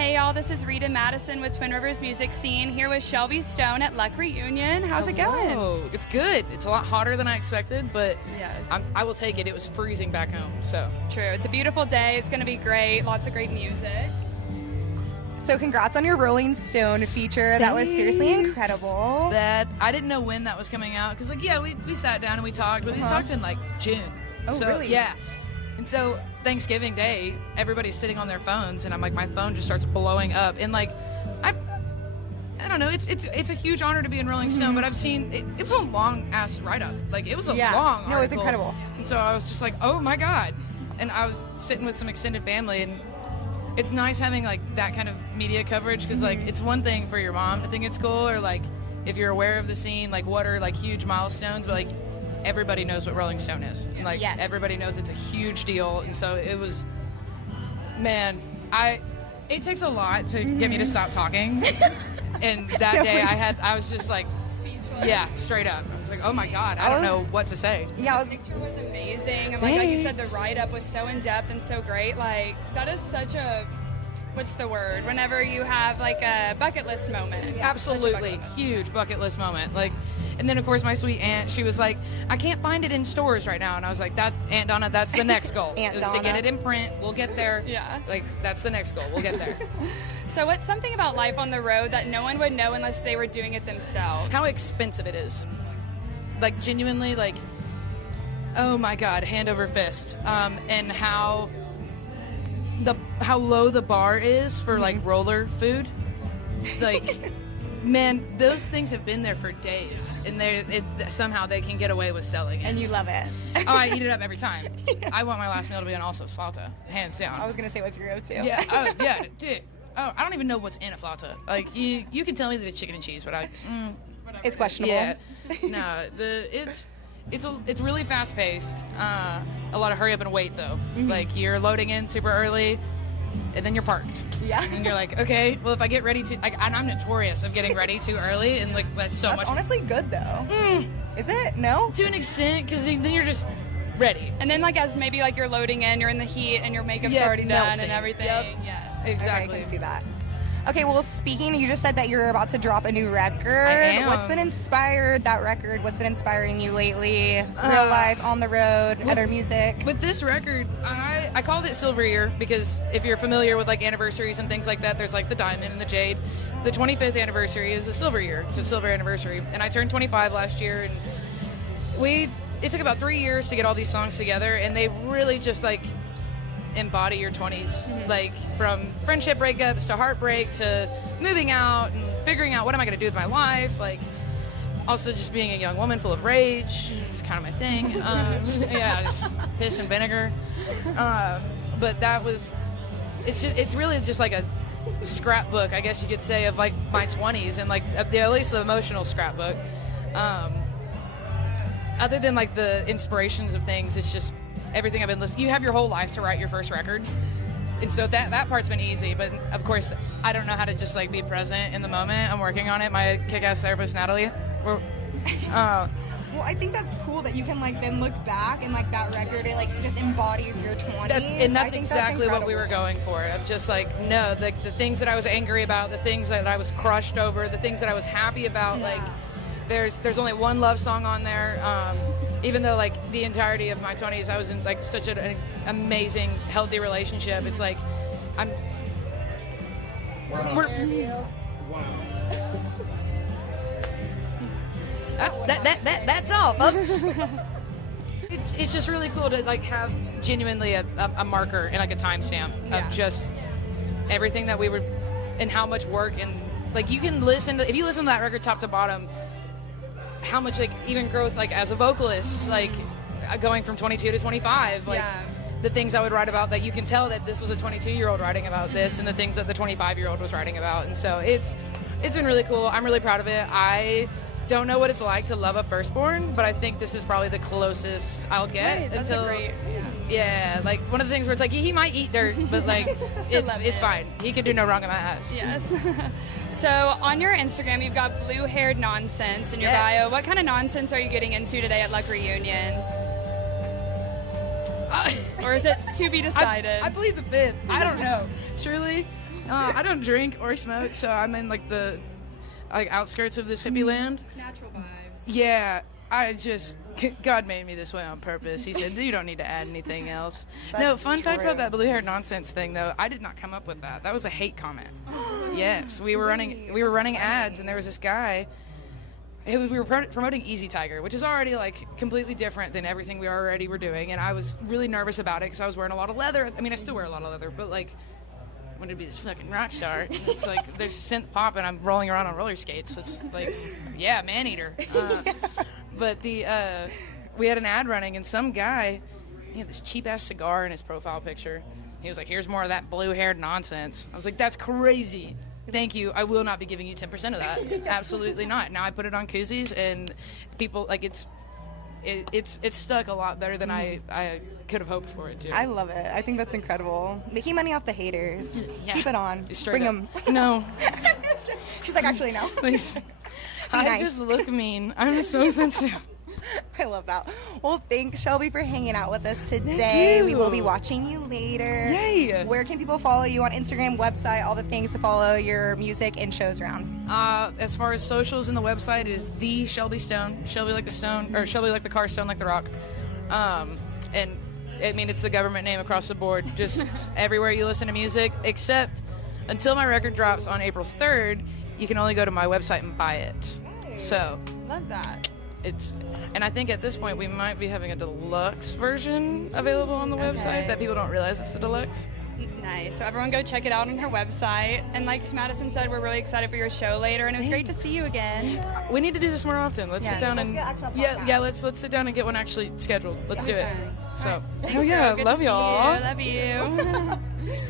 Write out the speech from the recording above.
Hey y'all, this is Rita Madison with Twin Rivers Music Scene here with Shelby Stone at Luck Reunion. How's it going? Oh, it's good. It's a lot hotter than I expected, but yes. I will take it. It was freezing back home, so. True. It's a beautiful day. It's going to be great. Lots of great music. So congrats on your Rolling Stone feature. That was seriously incredible. That I didn't know when that was coming out because, like, yeah, we sat down and we talked, but we talked in like June. Oh, so, really? Yeah. And so Thanksgiving Day, everybody's sitting on their phones, and I'm like, my phone just starts blowing up, and like, I don't know, it's a huge honor to be in Rolling Stone, but I've seen it was a long ass write up, like it was a long article. No, it was incredible. And so I was just like, oh my god, and I was sitting with some extended family, and it's nice having like that kind of media coverage because like it's one thing for your mom to think it's cool, or like if you're aware of the scene, like what are like huge milestones, but like everybody knows what Rolling Stone is. Like everybody knows it's a huge deal, and so it was, man, it takes a lot to get me to stop talking. And that day I was just like, yeah, straight up. I was like, oh my god, I don't know what to say. Yeah, the picture was amazing, and like you said, the write-up was so in-depth and so great. Like, that is such a, what's the word? Whenever you have like a bucket list moment. Absolutely, huge bucket list moment. Like, and then of course my sweet aunt, she was like, I can't find it in stores right now, and I was like, that's Aunt Donna, that's the next goal. Aunt Donna. To get it in print. We'll get there. Yeah. Like, that's the next goal. We'll get there. So what's something about life on the road that no one would know unless they were doing it themselves? How expensive it is. Like, genuinely, like, oh my god, hand over fist. And how low the bar is for like roller food. Like, man, those things have been there for days, and somehow they can get away with selling it. And you love it. Oh, I eat it up every time. I want my last meal to be an also flauta, hands down. I was gonna say, what's your go-to? Yeah. Oh, yeah, dude. Oh, I don't even know what's in a flauta. Like, you can tell me that it's chicken and cheese, but it's questionable. Yeah. No, it's really fast paced. A lot of hurry up and wait though. Like, you're loading in super early, and then you're parked. Yeah. And you're like, okay, well, if I get ready and I'm notorious of getting ready too early, and like that's honestly good though. Is it? No? To an extent, because then you're just ready. And then like as maybe like you're loading in, you're in the heat, and your makeup's already done and everything. Yep. Yes. Exactly. Okay, I can see that. Okay, well, speaking, you just said that you're about to drop a new record. I am. What's been inspired that record? What's been inspiring you lately? Real life, on the road, other music? With this record, I called it Silver Year because if you're familiar with like anniversaries and things like that, there's like the diamond and the jade. The 25th anniversary is a silver year. It's a silver anniversary. And I turned 25 last year, and it took about 3 years to get all these songs together, and they really just like embody your 20s, like from friendship breakups to heartbreak to moving out and figuring out what am I going to do with my life, like also just being a young woman full of rage, kind of my thing. Yeah, just piss and vinegar. But it's really just like a scrapbook, I guess you could say, of like my 20s, and like at least the emotional scrapbook. Other than like the inspirations of things, it's just everything I've been listening. You have your whole life to write your first record, and so that part's been easy. But of course, I don't know how to just like be present in the moment. I'm working on it. My kick-ass therapist, Natalie. Well, I think that's cool that you can like then look back and like that record, it like just embodies your 20s. And that's exactly what we were going for. Of just like, no, the things that I was angry about, the things that I was crushed over, the things that I was happy about. Yeah. Like, there's only one love song on there. Even though like the entirety of my 20s I was in like such an amazing, healthy relationship, it's like that's all, folks. It's just really cool to like have genuinely a marker and like a timestamp of just everything that we were and how much work, and like you can if you listen to that record top to bottom, how much like even growth like as a vocalist, like going from 22 to 25, like the things I would write about, that you can tell that this was a 22-year-old writing about this, and the things that the 25-year-old was writing about. And so it's been really cool. I'm really proud of it. I don't know what it's like to love a firstborn, but I think this is probably the closest I'll get until like one of the things where it's like he might eat dirt, but like it's fine. He could do no wrong in my eyes. Yes. So on your Instagram, you've got blue-haired nonsense in your bio. What kind of nonsense are you getting into today at Luck Reunion? Or is it to be decided? I plead the fifth. I don't know. Truly, I don't drink or smoke, so I'm in like the outskirts of this hippie land. Natural vibes. Yeah, God made me this way on purpose. He said, you don't need to add anything else. No, That's fun fact about true. that blue hair nonsense thing, though, I did not come up with that. That was a hate comment. Yes, we were running ads, and there was this guy. We were promoting Easy Tiger, which is already like completely different than everything we already were doing, and I was really nervous about it because I was wearing a lot of leather. I mean, I still wear a lot of leather, but like, I wanted to be this fucking rock star. It's like there's synth pop, and I'm rolling around on roller skates. It's like, yeah, man eater. But we had an ad running, and some guy, he had this cheap ass cigar in his profile picture. He was like, "Here's more of that blue-haired nonsense." I was like, "That's crazy. Thank you. I will not be giving you 10% of that. Absolutely not." Now I put it on koozies, and people like it's stuck a lot better than I could have hoped for it to. I love it. I think that's incredible. Making money off the haters. Yeah. Keep it on. Straight Bring up. them. No, She's like, actually, no. please. I nice. just look mean. I'm so sensitive. I love that. Well, thanks, Shelby, for hanging out with us today. you. We will be watching you later. Yay. Where can people follow you on Instagram, website, all the things to follow your music and shows around? As far as socials and the website, it is the Shelby Stone. Shelby like the stone, or Shelby like the car, stone like the rock. And I mean, it's the government name across the board. Just everywhere you listen to music, except until my record drops on April 3rd, you can only go to my website and buy it. So Love that. and I think at this point we might be having a deluxe version available on the website that people don't realize it's the deluxe. Nice. So everyone go check it out on her website. And like Madison said, we're really excited for your show later, and it was great to see you again. We need to do this more often. Let's sit Yes. down Let's and get actual yeah, podcast. let's sit down and get one actually scheduled. Let's do it. Okay. So, Thanks, oh yeah, girl. Good love to see y'all. you. Love you.